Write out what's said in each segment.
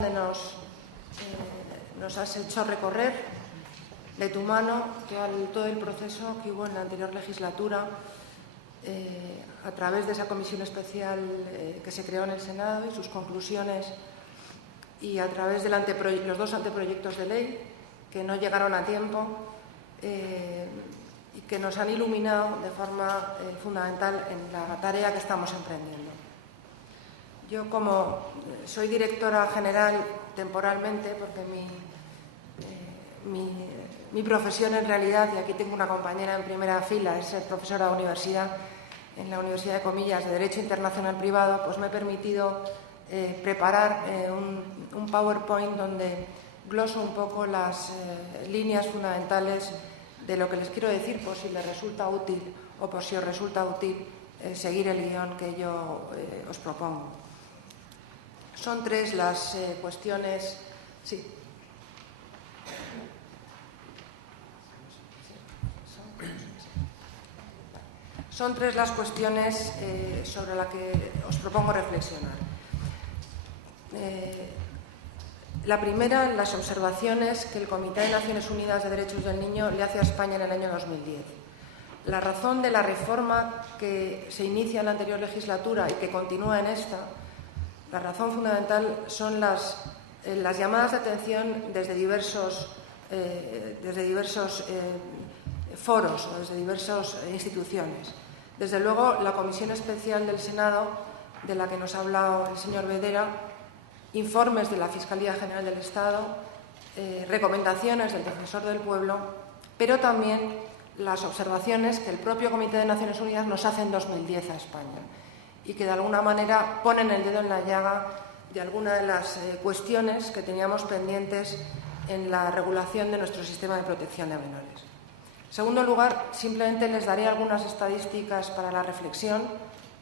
Nos has hecho recorrer de tu mano todo el proceso que hubo en la anterior legislatura a través de esa comisión especial que se creó en el Senado y sus conclusiones, y a través de los dos anteproyectos de ley que no llegaron a tiempo y que nos han iluminado de forma fundamental en la tarea que estamos emprendiendo. Yo, como soy directora general temporalmente, porque mi profesión en realidad, y aquí tengo una compañera en primera fila, es ser profesora de universidad en la Universidad de Comillas de Derecho Internacional Privado, pues me he permitido preparar un PowerPoint donde gloso un poco las líneas fundamentales de lo que les quiero decir, por si les resulta útil o por si os resulta útil seguir el guión que yo os propongo. Son tres las cuestiones. Sí. Son tres las cuestiones sobre las que os propongo reflexionar. La primera, las observaciones que el Comité de Naciones Unidas de Derechos del Niño le hace a España en el año 2010. La razón de la reforma que se inicia en la anterior legislatura y que continúa en esta, la razón fundamental son las llamadas de atención desde diversos foros o desde diversas instituciones. Desde luego, la Comisión Especial del Senado, de la que nos ha hablado el señor Vedera, informes de la Fiscalía General del Estado, recomendaciones del Defensor del Pueblo, pero también las observaciones que el propio Comité de Naciones Unidas nos hace en 2010 a España y que de alguna manera ponen el dedo en la llaga de algunas de las cuestiones que teníamos pendientes en la regulación de nuestro sistema de protección de menores. En segundo lugar, simplemente les daré algunas estadísticas para la reflexión,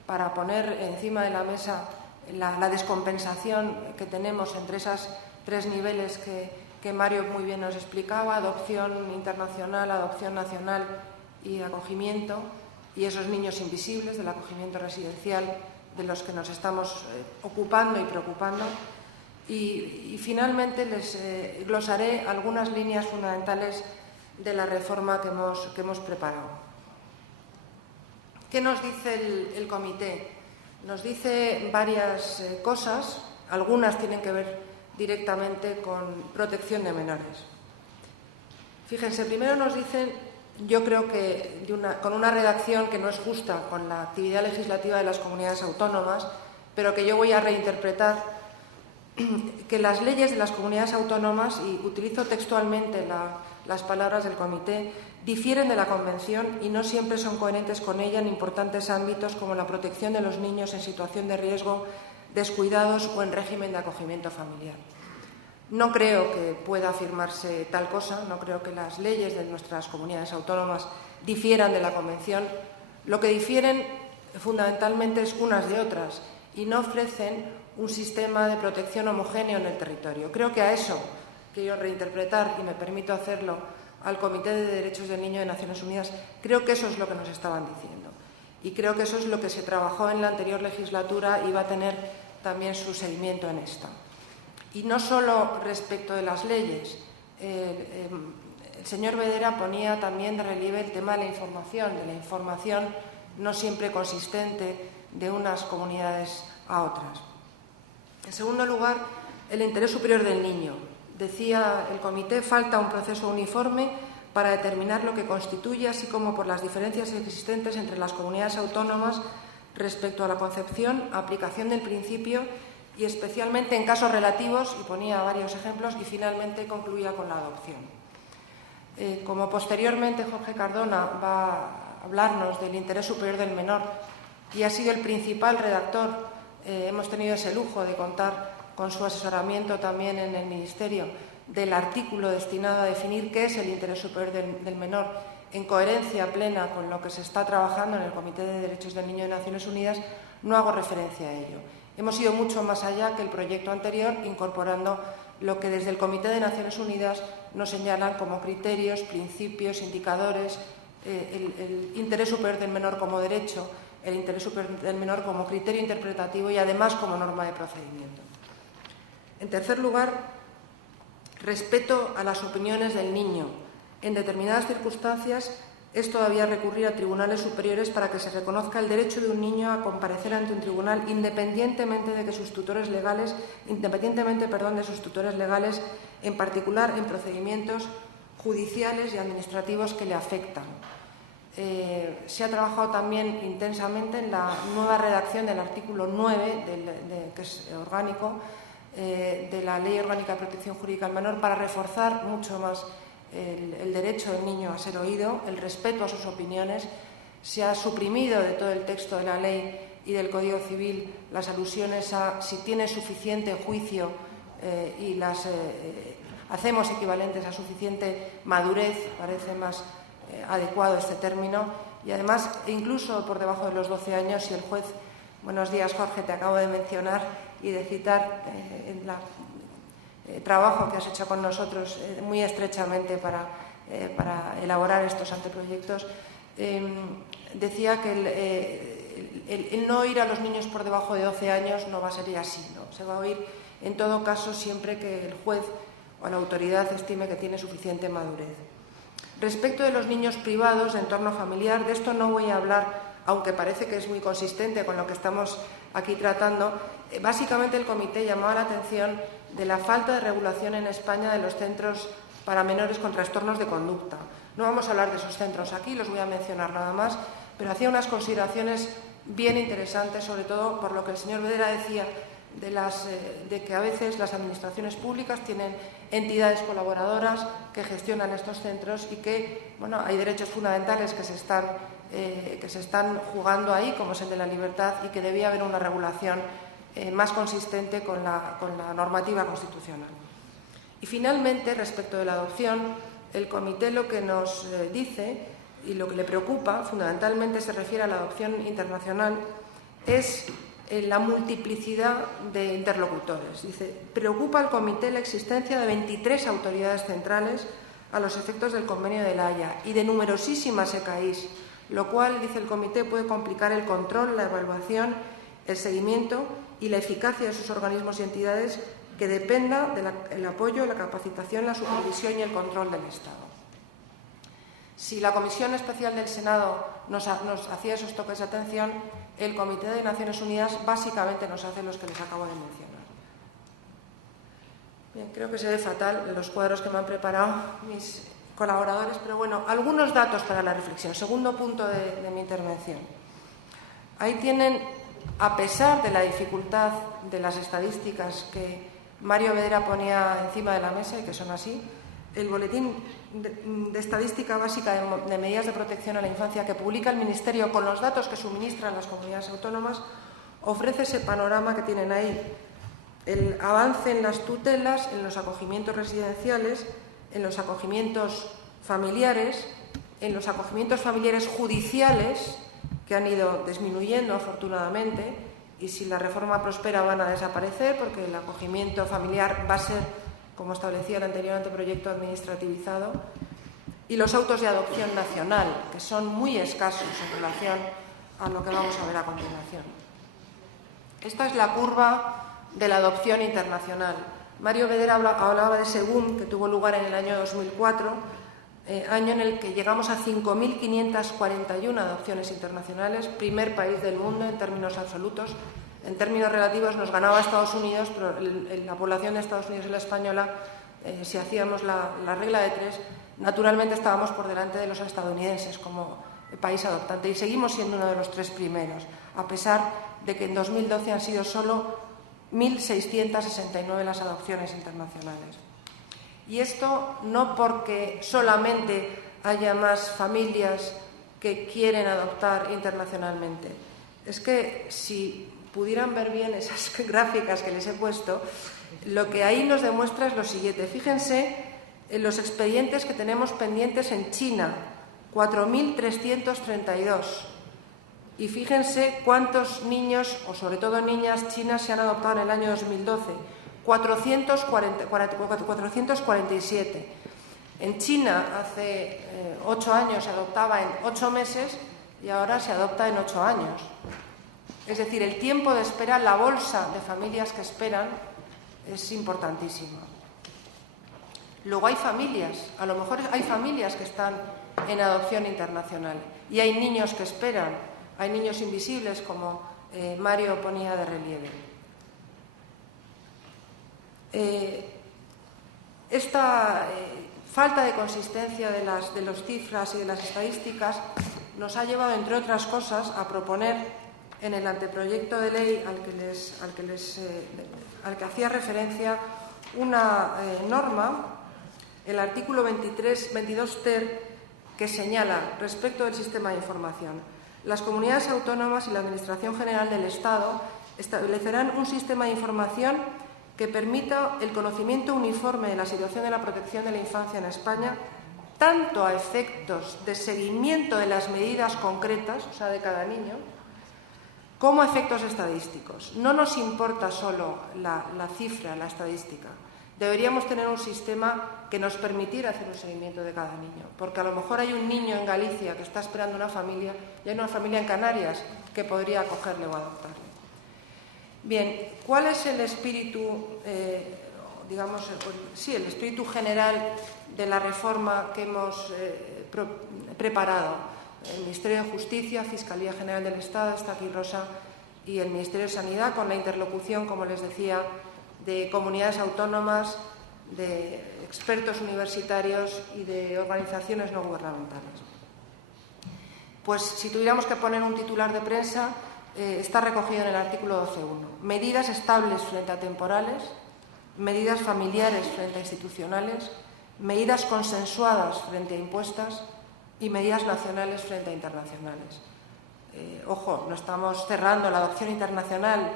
para poner encima de la mesa la descompensación que tenemos entre esos tres niveles que Mario muy bien nos explicaba: adopción internacional, adopción nacional y acogimiento, y esos niños invisibles del acogimiento residencial de los que nos estamos ocupando y preocupando. Y finalmente les glosaré algunas líneas fundamentales de la reforma que hemos preparado. ¿Qué nos dice el comité? Nos dice varias cosas, algunas tienen que ver directamente con protección de menores. Fíjense, primero nos dicen, yo creo que con una redacción que no es justa con la actividad legislativa de las comunidades autónomas, pero que yo voy a reinterpretar, que las leyes de las comunidades autónomas, y utilizo textualmente las palabras del comité, difieren de la Convención y no siempre son coherentes con ella en importantes ámbitos como la protección de los niños en situación de riesgo, descuidados o en régimen de acogimiento familiar. No creo que pueda afirmarse tal cosa, no creo que las leyes de nuestras comunidades autónomas difieran de la Convención. Lo que difieren fundamentalmente es unas de otras y no ofrecen un sistema de protección homogéneo en el territorio. Creo que a eso quiero reinterpretar, y me permito hacerlo, al Comité de Derechos del Niño de Naciones Unidas. Creo que eso es lo que nos estaban diciendo y creo que eso es lo que se trabajó en la anterior legislatura y va a tener también su seguimiento en esta. Y no solo respecto de las leyes. El señor Vedera ponía también de relieve el tema de la información no siempre consistente de unas comunidades a otras. En segundo lugar, el interés superior del niño. Decía el comité, falta un proceso uniforme para determinar lo que constituye, así como por las diferencias existentes entre las comunidades autónomas respecto a la concepción, aplicación del principio y especialmente en casos relativos, y ponía varios ejemplos, y finalmente concluía con la adopción. Como posteriormente Jorge Cardona va a hablarnos del interés superior del menor y ha sido el principal redactor, hemos tenido ese lujo de contar con su asesoramiento también en el Ministerio, del artículo destinado a definir qué es el interés superior del menor, en coherencia plena con lo que se está trabajando en el Comité de Derechos del Niño de Naciones Unidas, no hago referencia a ello. Hemos ido mucho más allá que el proyecto anterior, incorporando lo que desde el Comité de Naciones Unidas nos señalan como criterios, principios, indicadores, el interés superior del menor como derecho, el interés superior del menor como criterio interpretativo y además como norma de procedimiento. En tercer lugar, respeto a las opiniones del niño. En determinadas circunstancias es todavía recurrir a tribunales superiores para que se reconozca el derecho de un niño a comparecer ante un tribunal independientemente de sus tutores legales, en particular en procedimientos judiciales y administrativos que le afectan. Se ha trabajado también intensamente en la nueva redacción del artículo 9, que es orgánico, de la Ley Orgánica de Protección Jurídica al Menor, para reforzar mucho más el derecho del niño a ser oído, el respeto a sus opiniones. Se ha suprimido de todo el texto de la ley y del Código Civil las alusiones a si tiene suficiente juicio y las hacemos equivalentes a suficiente madurez, parece más adecuado este término, y además incluso por debajo de los 12 años, si el juez, buenos días Jorge, te acabo de mencionar y de citar en el trabajo que has hecho con nosotros muy estrechamente para elaborar estos anteproyectos, decía que el no oír a los niños por debajo de 12 años no va a ser así, ¿no? Se va a oír en todo caso siempre que el juez o la autoridad estime que tiene suficiente madurez. Respecto de los niños privados de entorno familiar, de esto no voy a hablar, aunque parece que es muy consistente con lo que estamos aquí tratando. Básicamente el comité llamaba la atención de la falta de regulación en España de los centros para menores con trastornos de conducta. No vamos a hablar de esos centros aquí, los voy a mencionar nada más, pero hacía unas consideraciones bien interesantes, sobre todo por lo que el señor Vedera decía de que a veces las administraciones públicas tienen entidades colaboradoras que gestionan estos centros y que hay derechos fundamentales que se están jugando ahí, como es el de la libertad, y que debía haber una regulación más consistente con la normativa constitucional. Y finalmente, respecto de la adopción, el comité lo que nos dice y lo que le preocupa fundamentalmente se refiere a la adopción internacional es la multiplicidad de interlocutores. Dice, preocupa al comité la existencia de 23 autoridades centrales a los efectos del Convenio de La Haya y de numerosísimas ECAIs, lo cual, dice el comité, puede complicar el control, la evaluación, el seguimiento y la eficacia de sus organismos y entidades que dependa del apoyo, la capacitación, la supervisión y el control del Estado. Si la Comisión Especial del Senado nos hacía esos toques de atención, el Comité de Naciones Unidas básicamente nos hace los que les acabo de mencionar. Bien, creo que se ve fatal en los cuadros que me han preparado mis colaboradores, pero bueno, algunos datos para la reflexión. Segundo punto de mi intervención. Ahí tienen, a pesar de la dificultad de las estadísticas que Mario Vedera ponía encima de la mesa y que son así, el Boletín de Estadística Básica de Medidas de Protección a la Infancia que publica el Ministerio con los datos que suministran las comunidades autónomas ofrece ese panorama que tienen ahí. El avance en las tutelas, en los acogimientos residenciales, en los acogimientos familiares judiciales, que han ido disminuyendo afortunadamente, y si la reforma prospera van a desaparecer porque el acogimiento familiar va a ser, como establecía el anterior anteproyecto, administrativizado, y los autos de adopción nacional, que son muy escasos en relación a lo que vamos a ver a continuación. Esta es la curva de la adopción internacional. Mario Vedera hablaba de ese boom que tuvo lugar en el año 2004, año en el que llegamos a 5.541 adopciones internacionales, primer país del mundo en términos absolutos. En términos relativos nos ganaba Estados Unidos, pero la población de Estados Unidos y la española, si hacíamos la regla de tres, naturalmente estábamos por delante de los estadounidenses como país adoptante y seguimos siendo uno de los tres primeros, a pesar de que en 2012 han sido solo 1.669 las adopciones internacionales. Y esto no porque solamente haya más familias que quieren adoptar internacionalmente. Es que si pudieran ver bien esas gráficas que les he puesto, lo que ahí nos demuestra es lo siguiente. Fíjense en los expedientes que tenemos pendientes en China, 4.332. Y fíjense cuántos niños, o sobre todo niñas chinas, se han adoptado en el año 2012. 447. En China hace 8 años se adoptaba en 8 meses y ahora se adopta en 8 años. Es decir, el tiempo de espera, la bolsa de familias que esperan es importantísimo. Luego hay familias, a lo mejor hay familias que están en adopción internacional y hay niños que esperan, hay niños invisibles, como Mario ponía de relieve. Esta falta de consistencia de las cifras y de las estadísticas nos ha llevado, entre otras cosas, a proponer en el anteproyecto de ley al que hacía referencia una norma, el artículo 22 ter, que señala, respecto del sistema de información: las comunidades autónomas y la Administración General del Estado establecerán un sistema de información que permita el conocimiento uniforme de la situación de la protección de la infancia en España, tanto a efectos de seguimiento de las medidas concretas, o sea, de cada niño, como a efectos estadísticos. No nos importa solo la cifra, la estadística. Deberíamos tener un sistema que nos permitiera hacer un seguimiento de cada niño, porque a lo mejor hay un niño en Galicia que está esperando una familia y hay una familia en Canarias que podría acogerle o adoptarle. Bien, ¿cuál es el espíritu, el espíritu general de la reforma que hemos preparado? El Ministerio de Justicia, Fiscalía General del Estado, está aquí Rosa, y el Ministerio de Sanidad, con la interlocución, como les decía, de comunidades autónomas, de expertos universitarios y de organizaciones no gubernamentales. Pues si tuviéramos que poner un titular de prensa, está recogido en el artículo 12.1. Medidas estables frente a temporales, medidas familiares frente a institucionales, medidas consensuadas frente a impuestas y medidas nacionales frente a internacionales. Ojo, no estamos cerrando la adopción internacional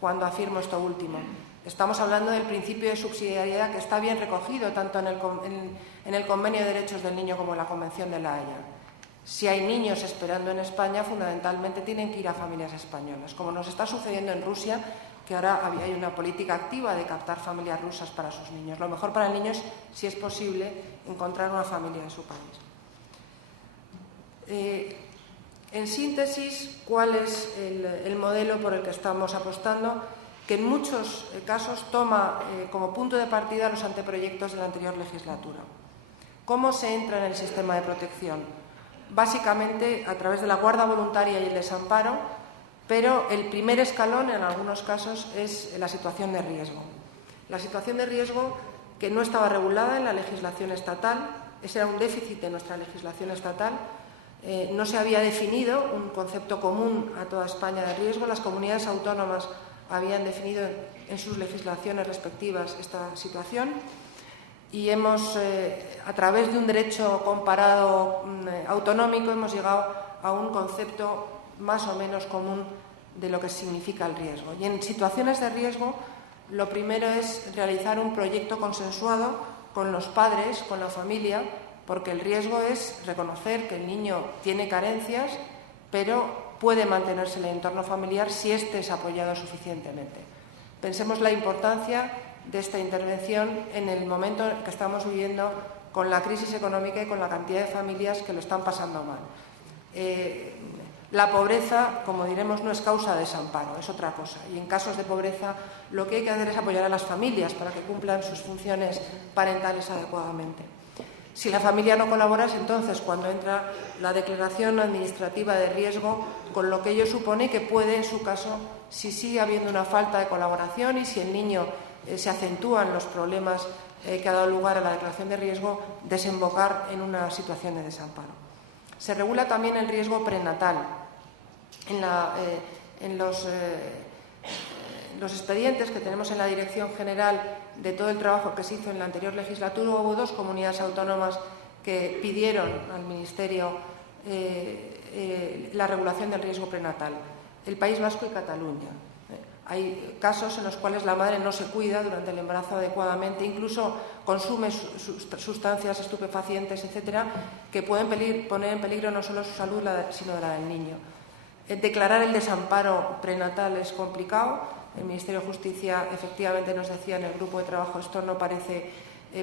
cuando afirmo esto último. Estamos hablando del principio de subsidiariedad, que está bien recogido tanto en el Convenio de Derechos del Niño como en la Convención de La Haya. Si hay niños esperando en España, fundamentalmente tienen que ir a familias españolas, como nos está sucediendo en Rusia, que ahora hay una política activa de captar familias rusas para sus niños. Lo mejor para el niño es, si es posible, encontrar una familia en su país. En síntesis, ¿cuál es el modelo por el que estamos apostando? Que en muchos casos toma como punto de partida los anteproyectos de la anterior legislatura. ¿Cómo se entra en el sistema de protección? Básicamente a través de la guarda voluntaria y el desamparo, pero el primer escalón en algunos casos es la situación de riesgo. La situación de riesgo que no estaba regulada en la legislación estatal, ese era un déficit de nuestra legislación estatal, no se había definido un concepto común a toda España de riesgo. Las comunidades autónomas habían definido en sus legislaciones respectivas esta situación y hemos, a través de un derecho comparado autonómico, hemos llegado a un concepto más o menos común de lo que significa el riesgo. Y en situaciones de riesgo, lo primero es realizar un proyecto consensuado con los padres, con la familia, porque el riesgo es reconocer que el niño tiene carencias, pero puede mantenerse en el entorno familiar si éste es apoyado suficientemente. Pensemos la importancia de esta intervención en el momento que estamos viviendo con la crisis económica y con la cantidad de familias que lo están pasando mal. La pobreza, como diremos, no es causa de desamparo, es otra cosa. Y en casos de pobreza lo que hay que hacer es apoyar a las familias para que cumplan sus funciones parentales adecuadamente. Si la familia no colabora, es entonces cuando entra la declaración administrativa de riesgo, con lo que ello supone que puede, en su caso, si sigue habiendo una falta de colaboración y si el niño se acentúan los problemas que ha dado lugar a la declaración de riesgo, desembocar en una situación de desamparo. Se regula también el riesgo prenatal. En los expedientes que tenemos en la Dirección General de todo el trabajo que se hizo en la anterior legislatura, hubo dos comunidades autónomas que pidieron al Ministerio la regulación del riesgo prenatal: el País Vasco y Cataluña. Hay casos en los cuales la madre no se cuida durante el embarazo adecuadamente, incluso consume sustancias estupefacientes, etcétera, que pueden poner en peligro no solo su salud, sino la del niño. Declarar el desamparo prenatal es complicado. El Ministerio de Justicia efectivamente nos decía en el grupo de trabajo esto no parece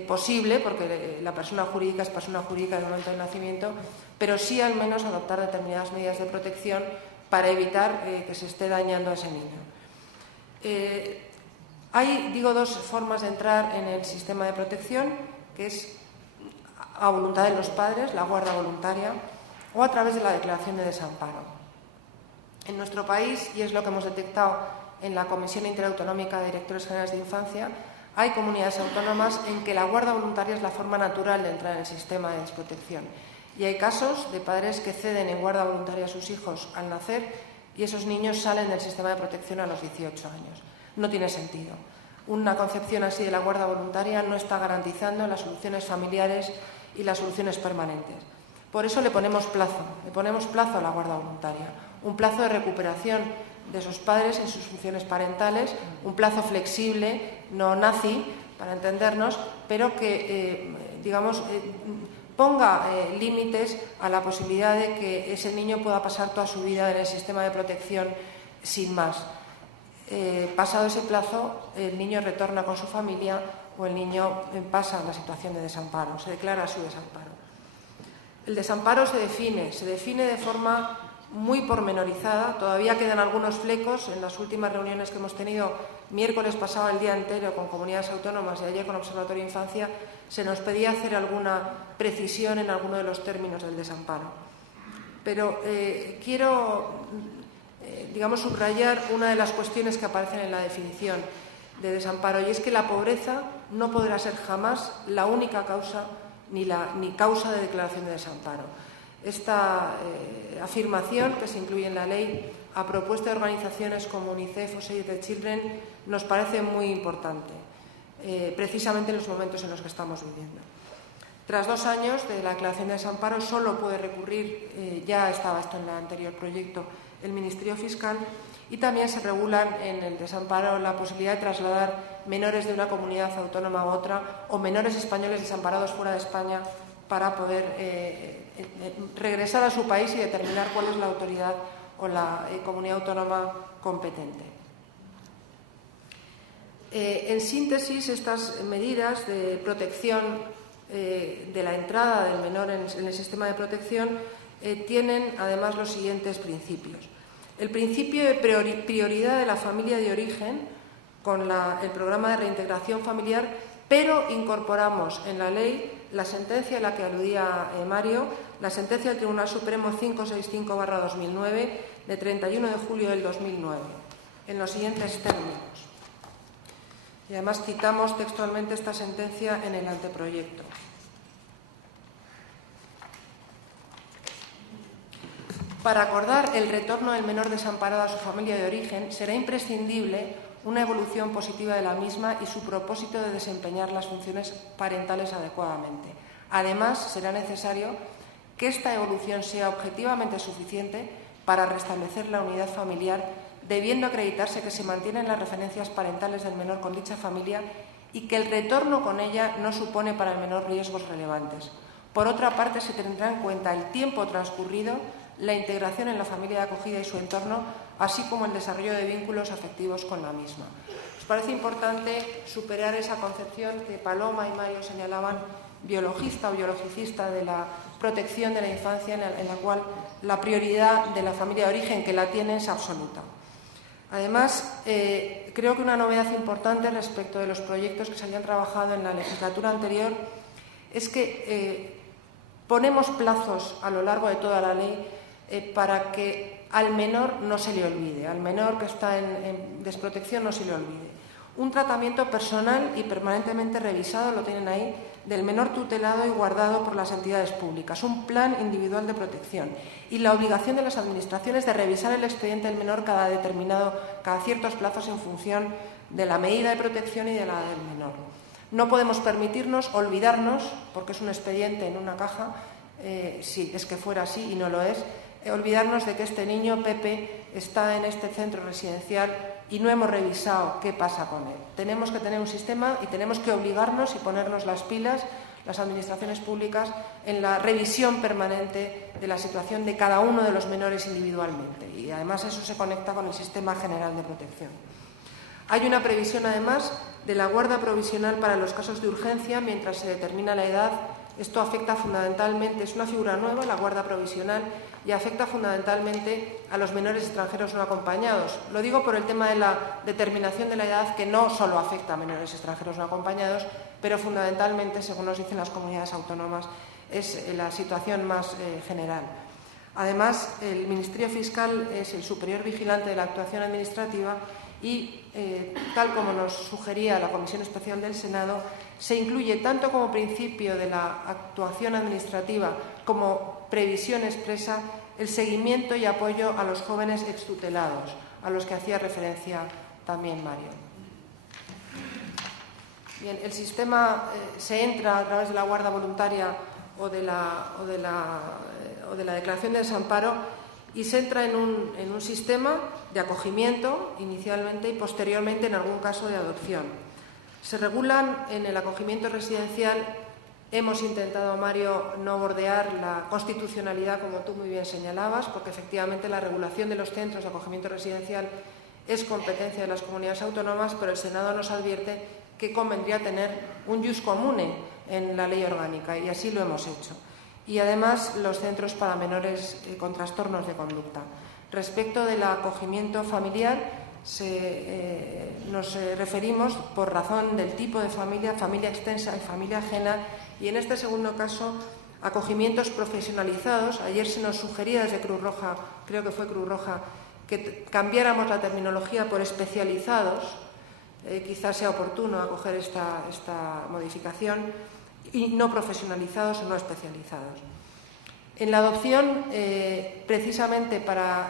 posible, porque la persona jurídica es persona jurídica en el momento del nacimiento, pero sí al menos adoptar determinadas medidas de protección para evitar que se esté dañando a ese niño. Hay, digo, dos formas de entrar en el sistema de protección, que es a voluntad de los padres, la guarda voluntaria, o a través de la declaración de desamparo. En nuestro país, y es lo que hemos detectado en la Comisión Interautonómica de Directores Generales de Infancia, hay comunidades autónomas en que la guarda voluntaria es la forma natural de entrar en el sistema de desprotección. Y hay casos de padres que ceden en guarda voluntaria a sus hijos al nacer y esos niños salen del sistema de protección a los 18 años. No tiene sentido. Una concepción así de la guarda voluntaria no está garantizando las soluciones familiares y las soluciones permanentes. Por eso le ponemos plazo a la guarda voluntaria, un plazo de recuperación de esos padres en sus funciones parentales, un plazo flexible, no nazi, para entendernos, pero que, ponga límites a la posibilidad de que ese niño pueda pasar toda su vida en el sistema de protección sin más. Pasado ese plazo, el niño retorna con su familia o el niño pasa a la situación de desamparo, se declara su desamparo. El desamparo se define de forma muy pormenorizada. Todavía quedan algunos flecos. En las últimas reuniones que hemos tenido, miércoles pasado el día entero con comunidades autónomas y ayer con Observatorio de Infancia, se nos pedía hacer alguna precisión en alguno de los términos del desamparo. Pero quiero subrayar una de las cuestiones que aparecen en la definición de desamparo, y es que la pobreza no podrá ser jamás la única causa ni causa de declaración de desamparo. Esta afirmación, que se incluye en la ley a propuesta de organizaciones como UNICEF o Save the Children, nos parece muy importante, precisamente en los momentos en los que estamos viviendo. Tras 2 años de la declaración de desamparo, solo puede recurrir, ya estaba esto en el anterior proyecto, el Ministerio Fiscal, y también se regulan en el desamparo la posibilidad de trasladar menores de una comunidad autónoma a otra o menores españoles desamparados fuera de España para poder regresar a su país y determinar cuál es la autoridad o la comunidad autónoma competente. En síntesis, estas medidas de protección de la entrada del menor en el sistema de protección tienen además los siguientes principios. El principio de prioridad de la familia de origen con el programa de reintegración familiar, pero incorporamos en la ley la sentencia a la que aludía Mario, la sentencia del Tribunal Supremo 565/2009 de 31 de julio del 2009, en los siguientes términos. Y además citamos textualmente esta sentencia en el anteproyecto. Para acordar el retorno del menor desamparado a su familia de origen, será imprescindible una evolución positiva de la misma y su propósito de desempeñar las funciones parentales adecuadamente. Además, será necesario que esta evolución sea objetivamente suficiente para restablecer la unidad familiar, debiendo acreditarse que se mantienen las referencias parentales del menor con dicha familia y que el retorno con ella no supone para el menor riesgos relevantes. Por otra parte, se tendrá en cuenta el tiempo transcurrido, la integración en la familia de acogida y su entorno, así como el desarrollo de vínculos afectivos con la misma. Nos parece importante superar esa concepción que Paloma y Mario señalaban, biologista o biologicista, de la protección de la infancia, en la cual la prioridad de la familia de origen, que la tiene, es absoluta. Además, creo que una novedad importante respecto de los proyectos que se habían trabajado en la legislatura anterior es que ponemos plazos a lo largo de toda la ley para que al menor no se le olvide, al menor que está en desprotección no se le olvide. Un tratamiento personal y permanentemente revisado, lo tienen ahí, del menor tutelado y guardado por las entidades públicas, un plan individual de protección y la obligación de las administraciones de revisar el expediente del menor cada ciertos plazos en función de la medida de protección y de la del menor. No podemos permitirnos olvidarnos, porque es un expediente en una caja, si es que fuera así y no lo es, olvidarnos de que este niño, Pepe, está en este centro residencial y no hemos revisado qué pasa con él. Tenemos que tener un sistema y tenemos que obligarnos y ponernos las pilas, las administraciones públicas, en la revisión permanente de la situación de cada uno de los menores individualmente. Y además eso se conecta con el sistema general de protección. Hay una previsión además de la guarda provisional para los casos de urgencia mientras se determina la edad Esto afecta fundamentalmente, es una figura nueva, la guarda provisional, y afecta fundamentalmente a los menores extranjeros no acompañados. Lo digo por el tema de la determinación de la edad, que no solo afecta a menores extranjeros no acompañados, pero fundamentalmente, según nos dicen las comunidades autónomas, es la situación más general. Además, el Ministerio Fiscal es el superior vigilante de la actuación administrativa y, tal como nos sugería la Comisión Especial del Senado, se incluye tanto como principio de la actuación administrativa como previsión expresa el seguimiento y apoyo a los jóvenes extutelados, a los que hacía referencia también Mario. Bien, el sistema se entra a través de la guarda voluntaria o de la declaración de desamparo y se entra en un sistema de acogimiento inicialmente y posteriormente en algún caso de adopción. Se regulan en el acogimiento residencial. Hemos intentado, Mario, no bordear la constitucionalidad, como tú muy bien señalabas, porque efectivamente la regulación de los centros de acogimiento residencial es competencia de las comunidades autónomas, pero el Senado nos advierte que convendría tener un jus comune en la ley orgánica, y así lo hemos hecho. Y además los centros para menores con trastornos de conducta. Respecto del acogimiento familiar, nos referimos por razón del tipo de familia, familia extensa y familia ajena, y en este segundo caso, acogimientos profesionalizados. Ayer se nos sugería desde Cruz Roja, creo que fue Cruz Roja, que cambiáramos la terminología por especializados. Quizás sea oportuno acoger esta modificación, y no profesionalizados o no especializados. En la adopción, precisamente para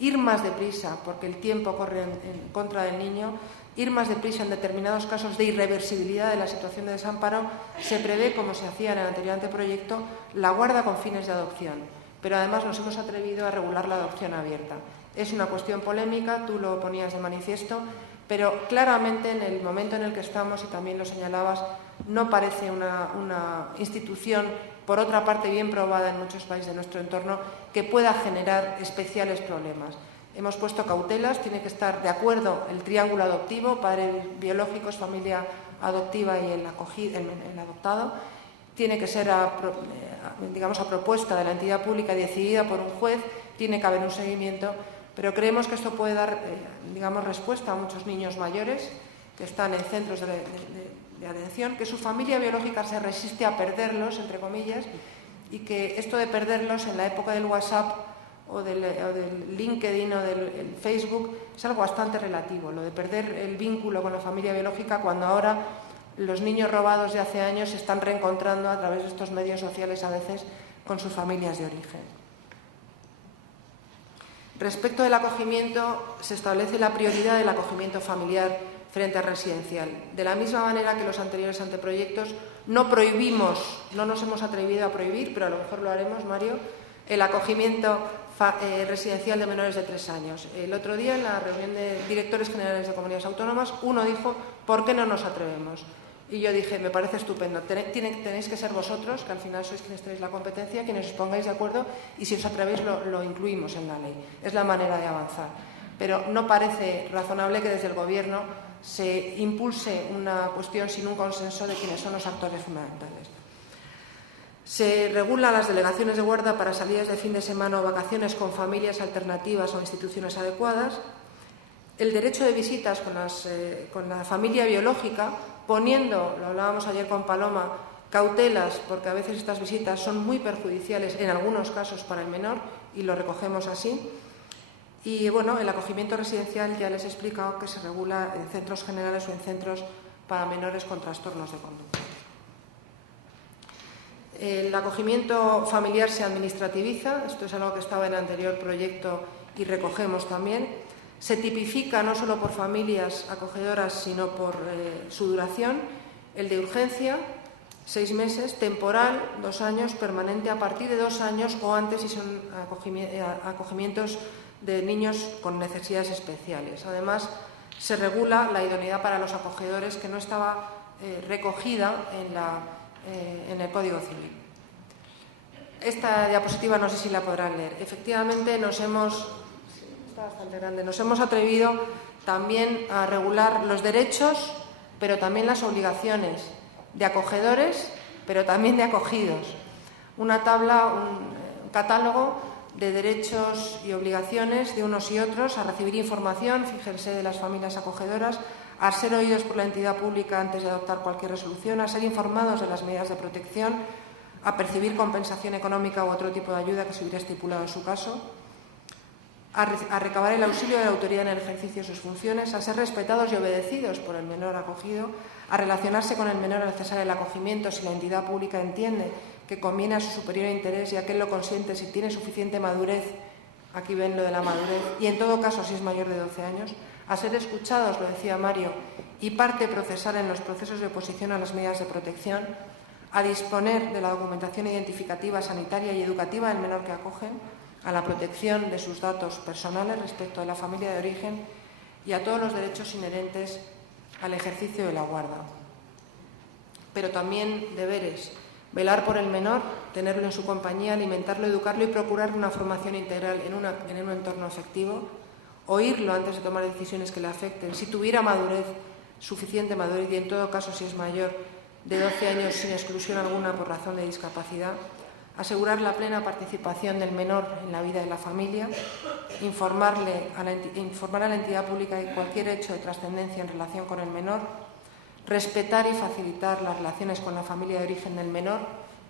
ir más deprisa, porque el tiempo corre en contra del niño, ir más deprisa en determinados casos de irreversibilidad de la situación de desamparo, se prevé, como se hacía en el anterior anteproyecto, la guarda con fines de adopción. Pero además nos hemos atrevido a regular la adopción abierta. Es una cuestión polémica, tú lo ponías de manifiesto, pero claramente en el momento en el que estamos, y también lo señalabas, no parece una institución, por otra parte bien probada en muchos países de nuestro entorno, que pueda generar especiales problemas. Hemos puesto cautelas, tiene que estar de acuerdo el triángulo adoptivo, padres biológicos, familia adoptiva y el adoptado. Tiene que ser a propuesta de la entidad pública decidida por un juez, tiene que haber un seguimiento, pero creemos que esto puede dar respuesta a muchos niños mayores que están en centros de atención, que su familia biológica se resiste a perderlos, entre comillas, y que esto de perderlos en la época del WhatsApp o del LinkedIn o del Facebook es algo bastante relativo, lo de perder el vínculo con la familia biológica, cuando ahora los niños robados de hace años se están reencontrando a través de estos medios sociales a veces con sus familias de origen. Respecto del acogimiento, se establece la prioridad del acogimiento familiar frente al residencial. De la misma manera que los anteriores anteproyectos, no nos hemos atrevido a prohibir, pero a lo mejor lo haremos, Mario, el acogimiento residencial de menores de 3 años. El otro día, en la reunión de directores generales de comunidades autónomas, uno dijo, ¿por qué no nos atrevemos? Y yo dije, me parece estupendo, tenéis que ser vosotros, que al final sois quienes tenéis la competencia, quienes os pongáis de acuerdo, y si os atrevéis lo incluimos en la ley. Es la manera de avanzar. Pero no parece razonable que desde el Gobierno se impulse una cuestión sin un consenso de quienes son los actores fundamentales. Se regulan las delegaciones de guarda para salidas de fin de semana o vacaciones con familias alternativas o instituciones adecuadas. El derecho de visitas con la familia biológica, poniendo, lo hablábamos ayer con Paloma, cautelas, porque a veces estas visitas son muy perjudiciales en algunos casos para el menor, y lo recogemos así. Y bueno, el acogimiento residencial ya les he explicado que se regula en centros generales o en centros para menores con trastornos de conducta. El acogimiento familiar se administrativiza, esto es algo que estaba en el anterior proyecto y recogemos también. Se tipifica no solo por familias acogedoras, sino por su duración. El de urgencia, 6 meses, temporal, 2 años, permanente a partir de 2 años o antes si son acogimientos de niños con necesidades especiales. Además, se regula la idoneidad para los acogedores, que no estaba recogida en el Código Civil. Esta diapositiva no sé si la podrán leer. Efectivamente, está bastante grande. Nos hemos atrevido también a regular los derechos, pero también las obligaciones de acogedores pero también de acogidos. Una tabla, un catálogo de derechos y obligaciones de unos y otros, a recibir información, fíjense, de las familias acogedoras, a ser oídos por la entidad pública antes de adoptar cualquier resolución, a ser informados de las medidas de protección, a percibir compensación económica u otro tipo de ayuda que se hubiera estipulado en su caso, a recabar el auxilio de la autoridad en el ejercicio de sus funciones, a ser respetados y obedecidos por el menor acogido, a relacionarse con el menor al cesar el acogimiento si la entidad pública entiende que conviene a su superior interés y aquel lo consiente si tiene suficiente madurez, aquí ven lo de la madurez, y en todo caso si es mayor de 12 años, a ser escuchados, lo decía Mario, y parte procesal en los procesos de oposición a las medidas de protección, a disponer de la documentación identificativa, sanitaria y educativa del menor que acogen, a la protección de sus datos personales respecto de la familia de origen y a todos los derechos inherentes al ejercicio de la guarda. Pero también deberes: velar por el menor, tenerlo en su compañía, alimentarlo, educarlo y procurar una formación integral en un entorno afectivo, oírlo antes de tomar decisiones que le afecten, si tuviera madurez, suficiente madurez y en todo caso si es mayor de 12 años sin exclusión alguna por razón de discapacidad, asegurar la plena participación del menor en la vida de la familia, informar a la entidad pública de cualquier hecho de trascendencia en relación con el menor, respetar y facilitar las relaciones con la familia de origen del menor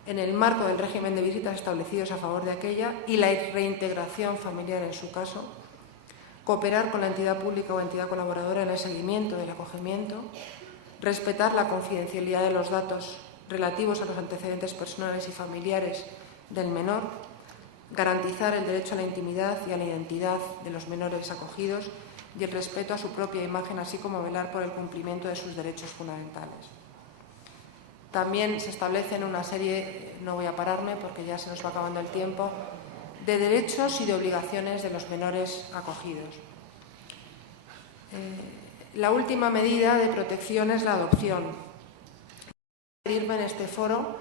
en el marco del régimen de visitas establecidos a favor de aquella y la reintegración familiar en su caso, cooperar con la entidad pública o entidad colaboradora en el seguimiento del acogimiento, respetar la confidencialidad de los datos relativos a los antecedentes personales y familiares del menor, garantizar el derecho a la intimidad y a la identidad de los menores acogidos y el respeto a su propia imagen, así como velar por el cumplimiento de sus derechos fundamentales. También se establecen una serie, no voy a pararme porque ya se nos va acabando el tiempo, de derechos y de obligaciones de los menores acogidos. La última medida de protección es la adopción. En este foro,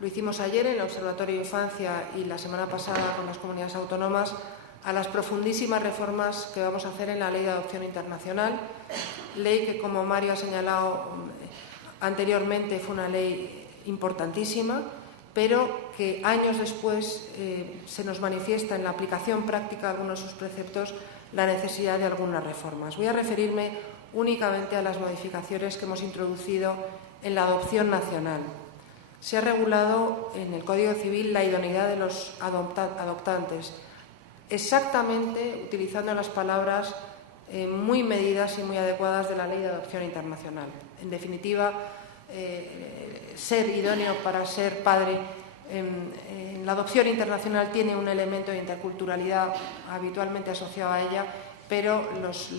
lo hicimos ayer en el Observatorio de Infancia y la semana pasada con las comunidades autónomas, a las profundísimas reformas que vamos a hacer en la Ley de Adopción Internacional, ley que, como Mario ha señalado anteriormente, fue una ley importantísima, pero que años después se nos manifiesta en la aplicación práctica de algunos de sus preceptos la necesidad de algunas reformas. Voy a referirme únicamente a las modificaciones que hemos introducido en la adopción nacional. Se ha regulado en el Código Civil la idoneidad de los adoptantes, exactamente utilizando las palabras muy medidas y muy adecuadas de la Ley de Adopción Internacional. En definitiva, ser idóneo para ser padre en la adopción internacional tiene un elemento de interculturalidad habitualmente asociado a ella, pero los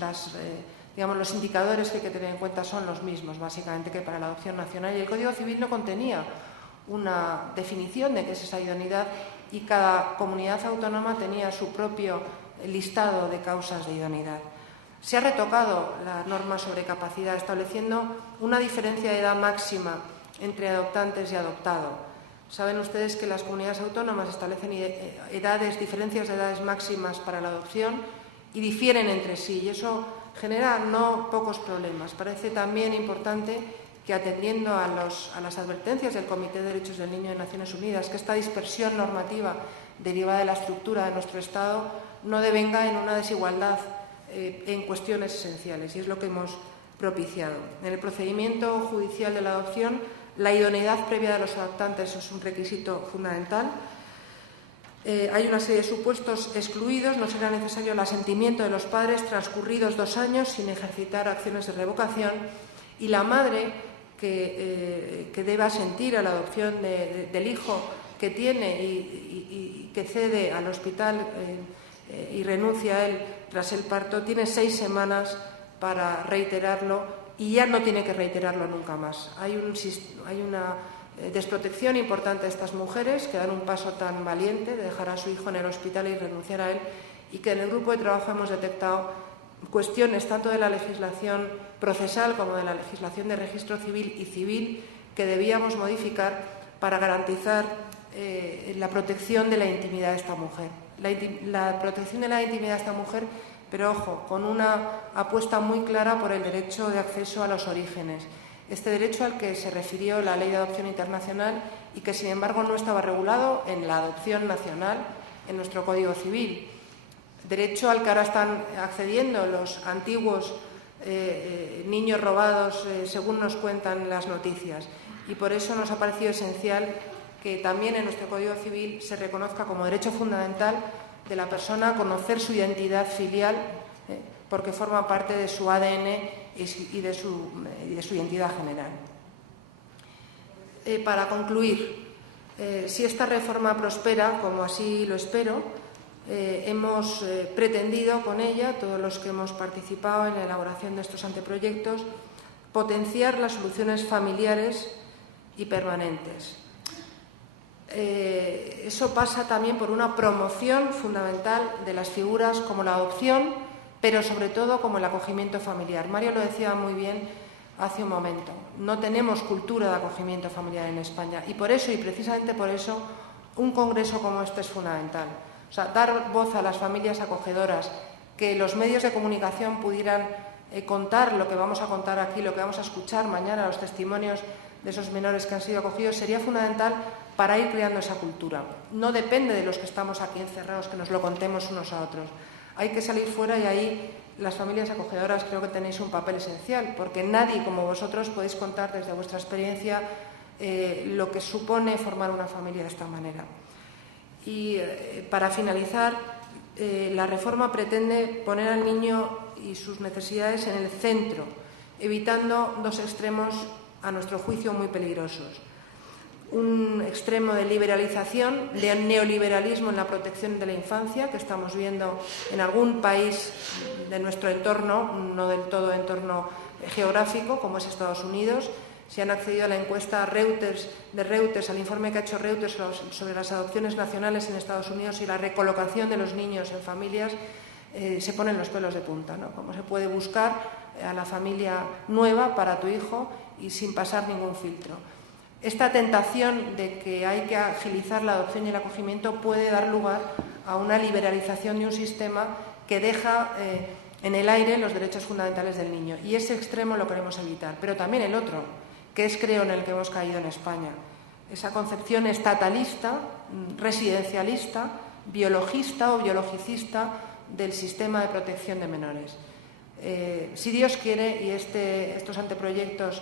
indicadores que hay que tener en cuenta son los mismos, básicamente, que para la adopción nacional. Y el Código Civil no contenía una definición de qué es esa idoneidad y cada comunidad autónoma tenía su propio listado de causas de idoneidad. Se ha retocado la norma sobre capacidad, estableciendo una diferencia de edad máxima entre adoptantes y adoptado. Saben ustedes que las comunidades autónomas establecen diferencias de edades máximas para la adopción y difieren entre sí, y eso genera no pocos problemas. Parece también importante que, atendiendo a las advertencias del Comité de Derechos del Niño de Naciones Unidas, que esta dispersión normativa derivada de la estructura de nuestro Estado no devenga en una desigualdad en cuestiones esenciales, y es lo que hemos propiciado. En el procedimiento judicial de la adopción, la idoneidad previa de los adoptantes es un requisito fundamental. Hay una serie de supuestos excluidos. No será necesario el asentimiento de los padres transcurridos 2 años sin ejercitar acciones de revocación, y la madre que deba asentir a la adopción del hijo que tiene y que cede al hospital y renuncia a él tras el parto, tiene 6 semanas para reiterarlo y ya no tiene que reiterarlo nunca más. Hay una desprotección importante de estas mujeres que dan un paso tan valiente de dejar a su hijo en el hospital y renunciar a él, y que en el grupo de trabajo hemos detectado cuestiones tanto de la legislación procesal como de la legislación de registro civil y civil que debíamos modificar para garantizar la protección de la intimidad de esta mujer. La protección de la intimidad de esta mujer, pero ojo, con una apuesta muy clara por el derecho de acceso a los orígenes. este derecho al que se refirió la Ley de Adopción Internacional y que, sin embargo, no estaba regulado en la adopción nacional, en nuestro Código Civil. Derecho al que ahora están accediendo los antiguos niños robados, según nos cuentan las noticias. Y por eso nos ha parecido esencial que también en nuestro Código Civil se reconozca como derecho fundamental de la persona conocer su identidad filial, porque forma parte de su ADN y de su identidad general. Para concluir, si esta reforma prospera, como así lo espero, hemos pretendido con ella, todos los que hemos participado en la elaboración de estos anteproyectos, potenciar las soluciones familiares y permanentes. Eso pasa también por una promoción fundamental de las figuras como la adopción, pero sobre todo como el acogimiento familiar. Mario lo decía muy bien hace un momento. No tenemos cultura de acogimiento familiar en España y por eso, y precisamente por eso, un congreso como este es fundamental. O sea, dar voz a las familias acogedoras, que los medios de comunicación pudieran contar lo que vamos a contar aquí, lo que vamos a escuchar mañana, los testimonios de esos menores que han sido acogidos, sería fundamental para ir creando esa cultura. No depende de los que estamos aquí encerrados que nos lo contemos unos a otros. Hay que salir fuera y ahí las familias acogedoras creo que tenéis un papel esencial, porque nadie como vosotros podéis contar desde vuestra experiencia lo que supone formar una familia de esta manera. Y para finalizar, la reforma pretende poner al niño y sus necesidades en el centro, evitando dos extremos a nuestro juicio muy peligrosos. Un extremo de liberalización, de neoliberalismo en la protección de la infancia, que estamos viendo en algún país de nuestro entorno, no del todo entorno geográfico, como es Estados Unidos. Si han accedido a la encuesta de Reuters, al informe que ha hecho Reuters sobre las adopciones nacionales en Estados Unidos y la recolocación de los niños en familias, se ponen los pelos de punta, ¿no? Cómo se puede buscar a la familia nueva para tu hijo y sin pasar ningún filtro. Esta tentación de que hay que agilizar la adopción y el acogimiento puede dar lugar a una liberalización de un sistema que deja en el aire los derechos fundamentales del niño. Y ese extremo lo queremos evitar, pero también el otro, que es, creo, en el que hemos caído en España. Esa concepción estatalista, residencialista, biologista o biologicista del sistema de protección de menores. Si Dios quiere, y estos anteproyectos,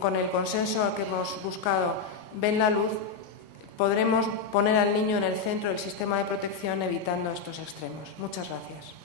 con el consenso que hemos buscado, ven la luz, podremos poner al niño en el centro del sistema de protección evitando estos extremos. Muchas gracias.